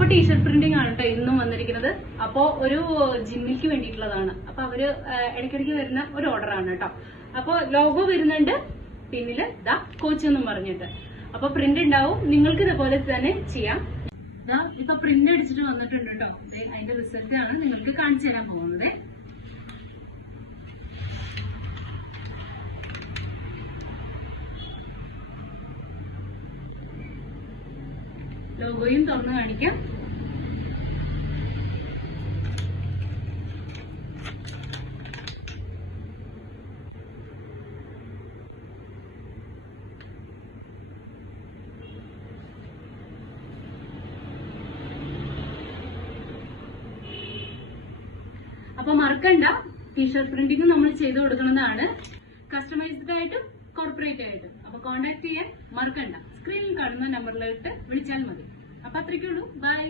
അപ്പൊ T shirt printing ആണ് കേട്ടോ ഇന്നും വന്നിരിക്കുന്നത്. അപ്പോ ഒരു ജിമ്മിലേക്ക് വേണ്ടിയിട്ടുള്ളതാണ്. അപ്പൊ അവര് ഇടയ്ക്കിടയ്ക്ക് വരുന്ന ഒരു ഓർഡർ ആണ് കേട്ടോ. അപ്പൊ ലോഗോ വരുന്നുണ്ട്, പിന്നില് ദാ കോച്ച് എന്നും പറഞ്ഞിട്ട്. അപ്പൊ പ്രിന്റ് ഉണ്ടാവും, നിങ്ങൾക്ക് ഇതുപോലെ തന്നെ ചെയ്യാം. ഇപ്പൊ പ്രിന്റ് അടിച്ചിട്ട് വന്നിട്ടുണ്ട് കേട്ടോ. അതിന്റെ റിസൾട്ട് ആണ് നിങ്ങൾക്ക് കാണിച്ചു തരാൻ പോകുന്നത്. ലോഗോയും തുറന്നു കാണിക്കാം. അപ്പൊ മറക്കണ്ട, ടീഷർട്ട് പ്രിന്റിംഗ് നമ്മൾ ചെയ്തു കൊടുക്കുന്നതാണ്, കസ്റ്റമൈസ്ഡ് ആയിട്ടും കോർപ്പറേറ്റ് ആയിട്ടും. അപ്പൊ കോൺടാക്ട് ചെയ്യാൻ മറക്കണ്ട. സ്ക്രീനിൽ കാണുന്ന നമ്പറിലോട്ട് വിളിച്ചാൽ മതി. അപ്പൊ അത്രയ്ക്കുള്ളൂ. ബൈ.